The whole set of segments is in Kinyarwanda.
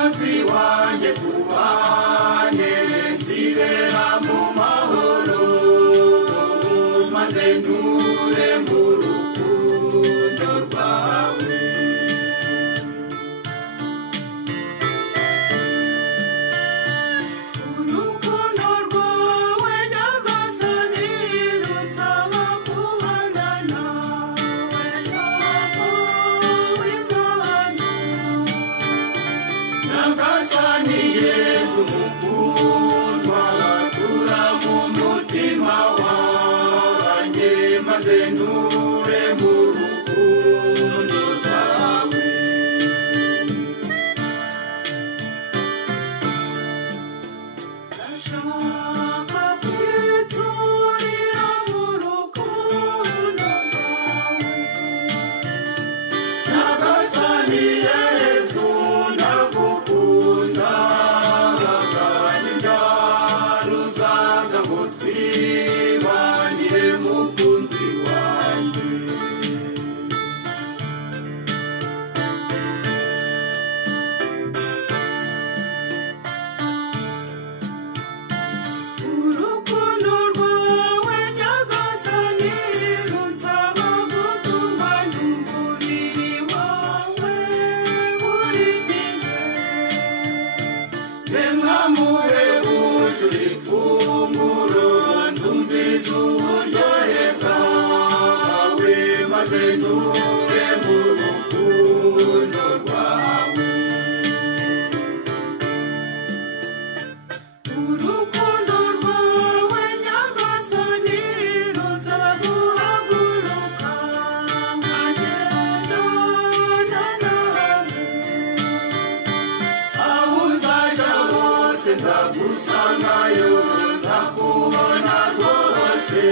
mukunzi wanjye tubane nzibera mu mahoro maze nture mu rukundo rwawe umukundwa tura mu mutima wanjye maze nture mu rukundo rwawe ndashaka kwiturira mu rukundo rwawe nyagasani Yesu ndagukunda twibanire mukunzi wanjye urukundo rwawe nyagasani runsaba gutunganya umubiri wawe buri gihe mwamure bujura ifunguro nzumvise uburyohe bwawe maze nture mu rukundo rwawe urukundo rwawe nyagasani runsaba guhaguruka nkagendana nawe aho uzajya hose nzagusangayo nzakubona rwose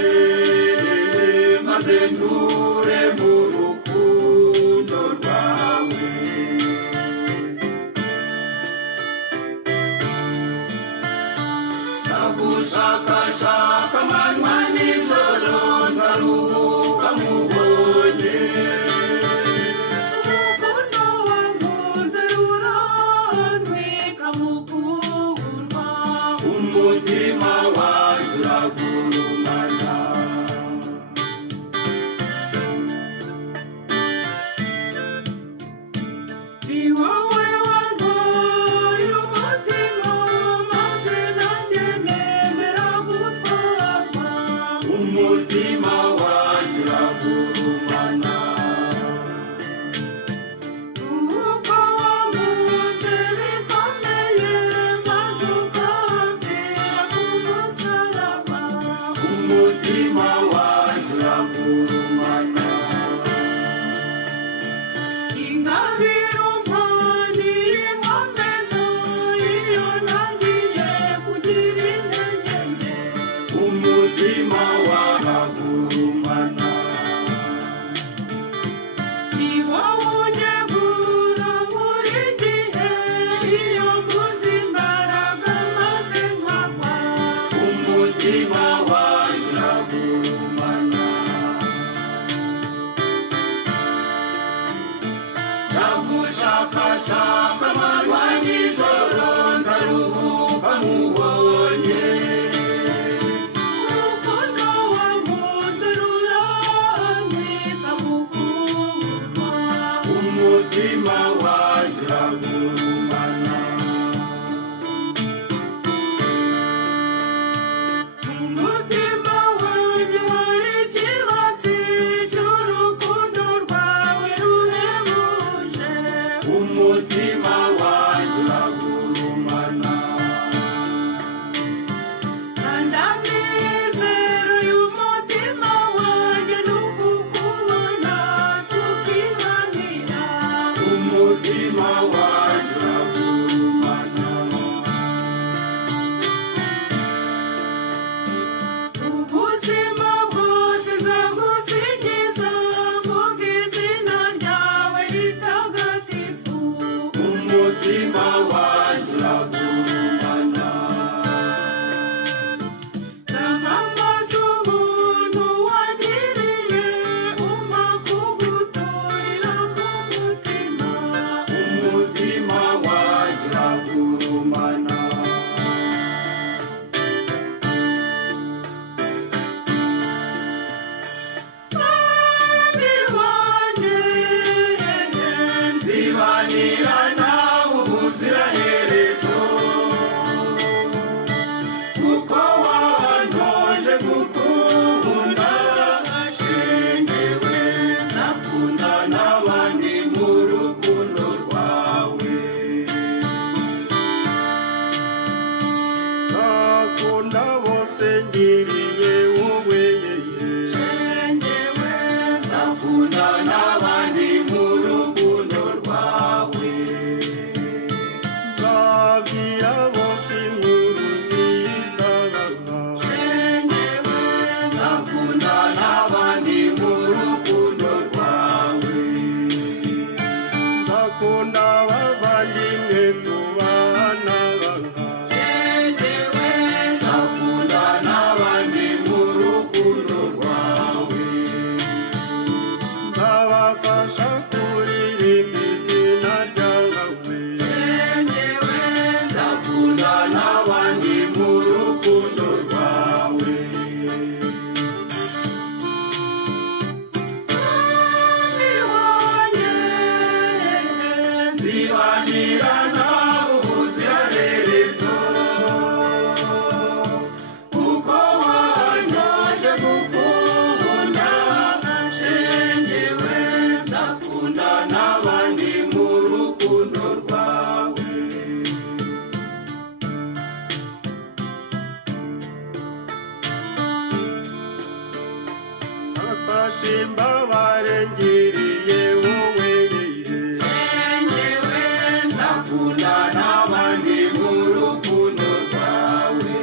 maze nture mu rukundo rwawe nagushakashaka amanywa nijoro nzaruhuka mubonye urukundo wankunze rurantwika mukundwa umutima wanjye uragurumana ni wowe wantoye umutima maze nanjye nemera gutwarwa umutima wanjye uragurumana uko wankunze bikomeye maze ukamvira ku nzabwira bose inkuru nziza Shengewe nzakunda n'abandi mu rukundo rwawe nzakunda abavandimwe tubana Shengewe nzakunda n'abandi mu rukundo rwawe nzabafasha kuririmba izina ryawe Shengewe nzakunda n'abandi mu rukundo rwawe Mwami wanjye nzibanira nawe ubuziraherezo kuko wanyoje gukunda Shengewe nzakunda n'abandi mu rukundo rwawe afashe imbabare ngiriye wowe Shengewe nzakunda n'abandi mu rukundo rwawe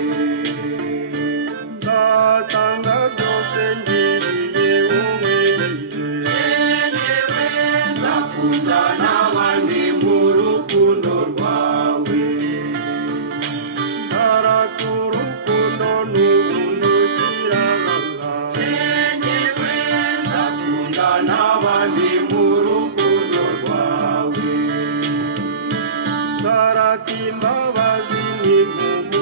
nzatanga byose ngiriye wowe Shengewe nzakunda n'abandi mu rukundo rwawe nzarata urukundo n'ubuntu ugira Shengewe nzakunda n'abandi mu rukundo rwawe nzarata imbabazi n'impuhwe